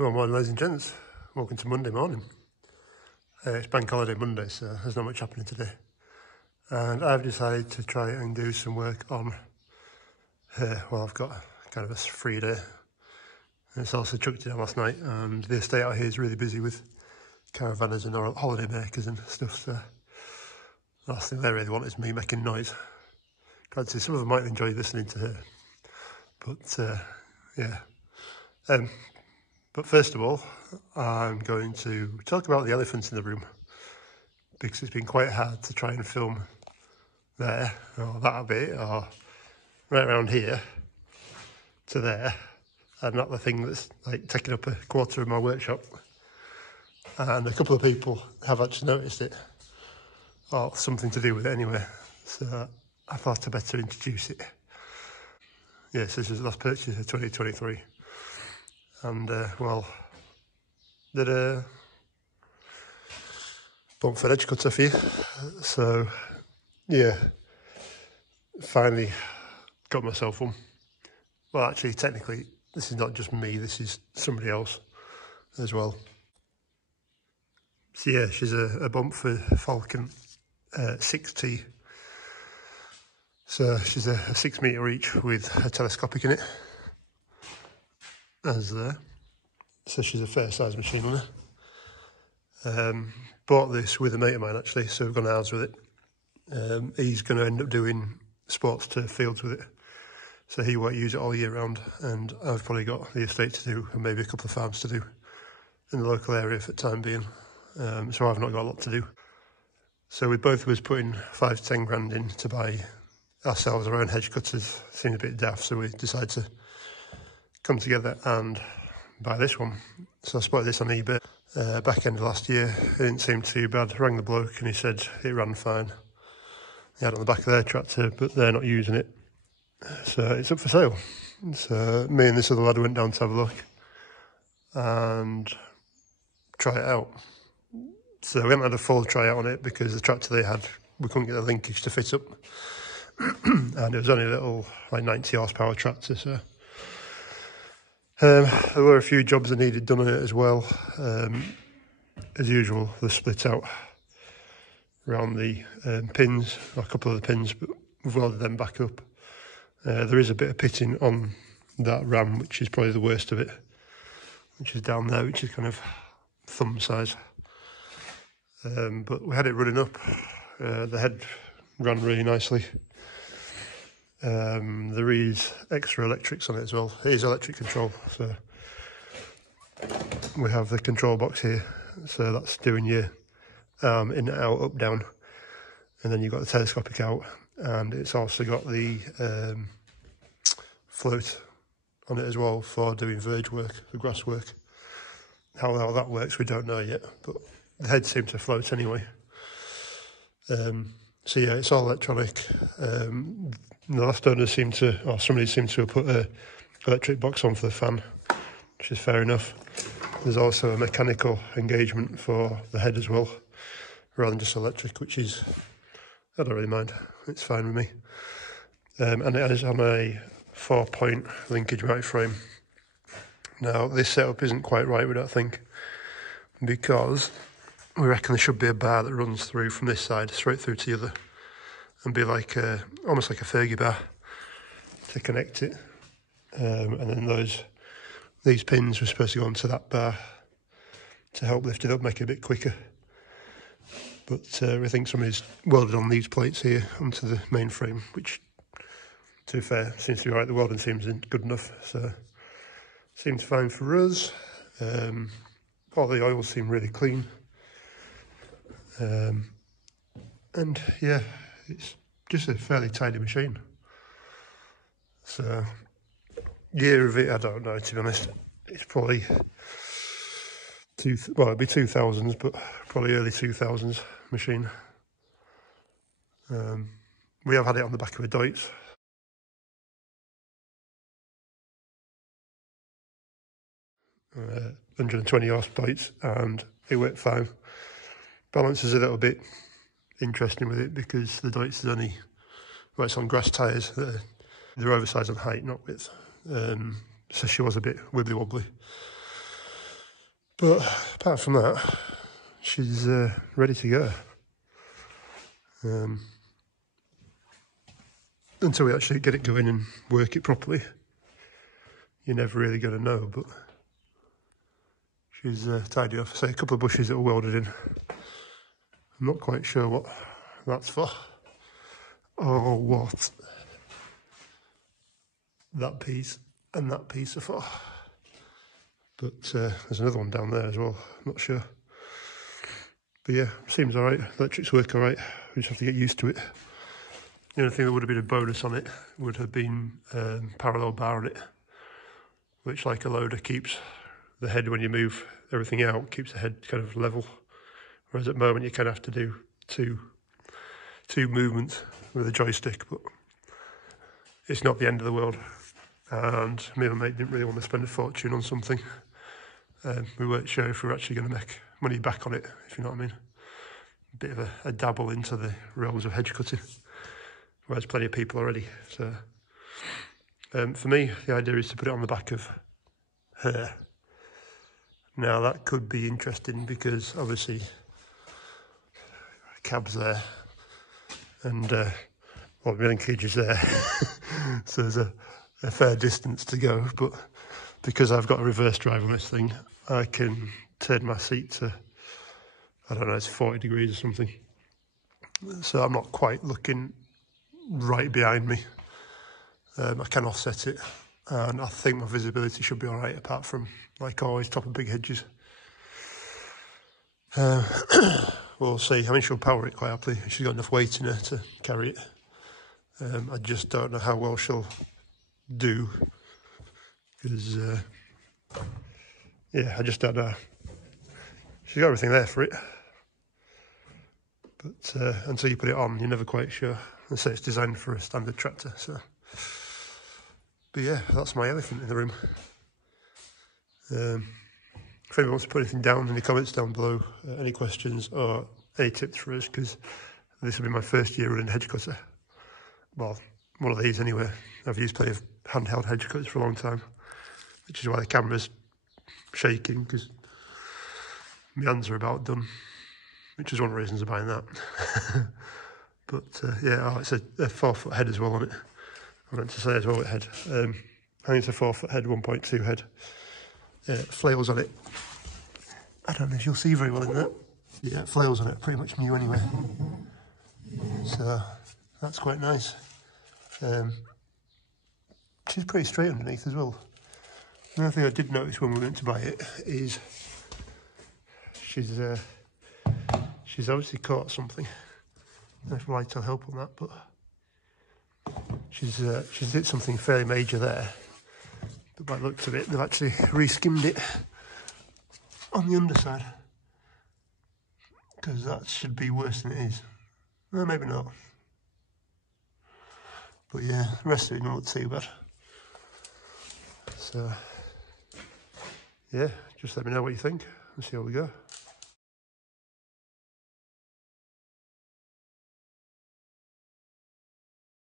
Well, morning, ladies and gents. Welcome to Monday morning. It's bank holiday Monday, so there's not much happening today. And I've decided to try and do some work on her. Well, I've got kind of a free day. And it's also chucked it down last night, and the estate out here is really busy with caravanners and holiday makers and stuff, so the last thing they really want is me making noise. Glad to see some of them might enjoy listening to her. But, yeah. But first of all, I'm going to talk about the elephants in the room, because it's been quite hard to try and film there, or that bit, or right around here to there, and not the thing that's like taking up a quarter of my workshop. And a couple of people have actually noticed it, or something to do with it anyway, so I thought I'd better introduce it. Yes, this is the last purchase of 2023. And, well, did a Bomford edge cutter for you. So, yeah, finally got myself one. Well, actually, technically, this is not just me, this is somebody else as well. So, yeah, she's a Bomford Falcon 6T. So, she's a 6 metre reach with a telescopic in it. As there. So she's a fair size machine on her. Bought this with a mate of mine actually, so we've gone ours with it. He's going to end up doing sports turf fields with it, so he won't use it all year round, and I've probably got the estate to do and maybe a couple of farms to do in the local area for the time being, so I've not got a lot to do. So we both was putting 5 to 10 grand in to buy ourselves our own hedge cutters. Seemed a bit daft, so we decided to come together and buy this one. So I spotted this on eBay back end of last year. It didn't seem too bad. Rang the bloke and he said it ran fine. They had it on the back of their tractor, but they're not using it, so it's up for sale. So me and this other lad went down to have a look and try it out. So we haven't had a full try out on it because the tractor they had, we couldn't get the linkage to fit up. And it was only a little like 90 horsepower tractor, so there were a few jobs that needed done on it as well. As usual, they're split out around the pins, or a couple of the pins, but we've welded them back up. There is a bit of pitting on that ram, which is probably the worst of it, which is down there, which is kind of thumb size. But we had it running up. The head ran really nicely. There is extra electrics on it as well. It is electric control, so we have the control box here, so that's doing your in and out, up, down, and then you've got the telescopic out, and it's also got the float on it as well for doing verge work, for grass work. How that works we don't know yet, but the head seems to float anyway. So yeah, it's all electronic. The last owner seemed to, or somebody seemed to have put a electric box on for the fan, which is fair enough. There's also a mechanical engagement for the head as well, rather than just electric, which is, I don't really mind. It's fine with me. And it is on a 4-point linkage right frame. Now, this setup isn't quite right, we don't think, because we reckon there should be a bar that runs through from this side straight through to the other, and be like almost like a Fergie bar to connect it. And then these pins were supposed to go onto that bar to help lift it up, make it a bit quicker. But we think somebody's welded on these plates here onto the main frame, which, to be fair, seems to be right. The welding seems good enough, so seems fine for us. All the oils seem really clean. And yeah, it's just a fairly tidy machine. So, year of it, I don't know, to be honest. It's probably, well, it'd be 2000s, but probably early 2000s machine. We have had it on the back of a Deutz. Uh, 120 horse Deutz, and it worked fine. Balance is a little bit interesting with it because the Deutz is only, well, it's on grass tyres. They're oversized on height, not width. So she was a bit wibbly wobbly. But apart from that, she's ready to go. Until we actually get it going and work it properly, you're never really going to know, but she's tidy off. Say a couple of bushes that were welded in. I'm not quite sure what that's for, or what that piece and that piece are for. But there's another one down there as well, I'm not sure. But yeah, seems alright, electrics work alright, we just have to get used to it. The only thing that would have been a bonus on it would have been parallel bar on it, which, like a loader, keeps the head, when you move everything out, keeps the head kind of level. Whereas at the moment you kind of have to do two movements with a joystick, but it's not the end of the world. And me and my mate didn't really want to spend a fortune on something. We weren't sure if we were actually going to make money back on it, if you know what I mean. A bit of a dabble into the realms of hedge cutting. Whereas plenty of people already. So for me, the idea is to put it on the back of her. Now that could be interesting because obviously cab's there and well, the linkage is there. So there's a fair distance to go, but because I've got a reverse drive on this thing, I can turn my seat to, I don't know, it's 40 degrees or something. So I'm not quite looking right behind me. I can offset it, and I think my visibility should be all right, apart from, like always, top of big hedges. We'll see. I mean, she'll power it quite happily. She's got enough weight in her to carry it. I just don't know how well she'll do, because yeah, I just don't know. She's got everything there for it, but until you put it on, you're never quite sure. I say it's designed for a standard tractor, so. But yeah, that's my elephant in the room. If anyone wants to put anything down in the comments down below, any questions or any tips for us, because this will be my first year running a hedge cutter. Well, one of these anyway. I've used plenty of handheld hedge cutters for a long time, which is why the camera's shaking, because my hands are about done, which is one of the reasons of buying that. But yeah, it's a 4-foot head as well on it. I meant to say as well with head. I think it's a 4-foot head, 1.2 head. Flails on it. I don't know if you'll see very well in that. Yeah, flails on it, pretty much new anyway. So that's quite nice. She's pretty straight underneath as well. Another thing I did notice when we went to buy it is she's obviously caught something. I don't know if light will help on that, but she's hit something fairly major there. But by the looks of it, they've actually re-skimmed it on the underside, because that should be worse than it is. Well, maybe not. But yeah, the rest of it don't look too bad. So yeah, just let me know what you think and see how we go.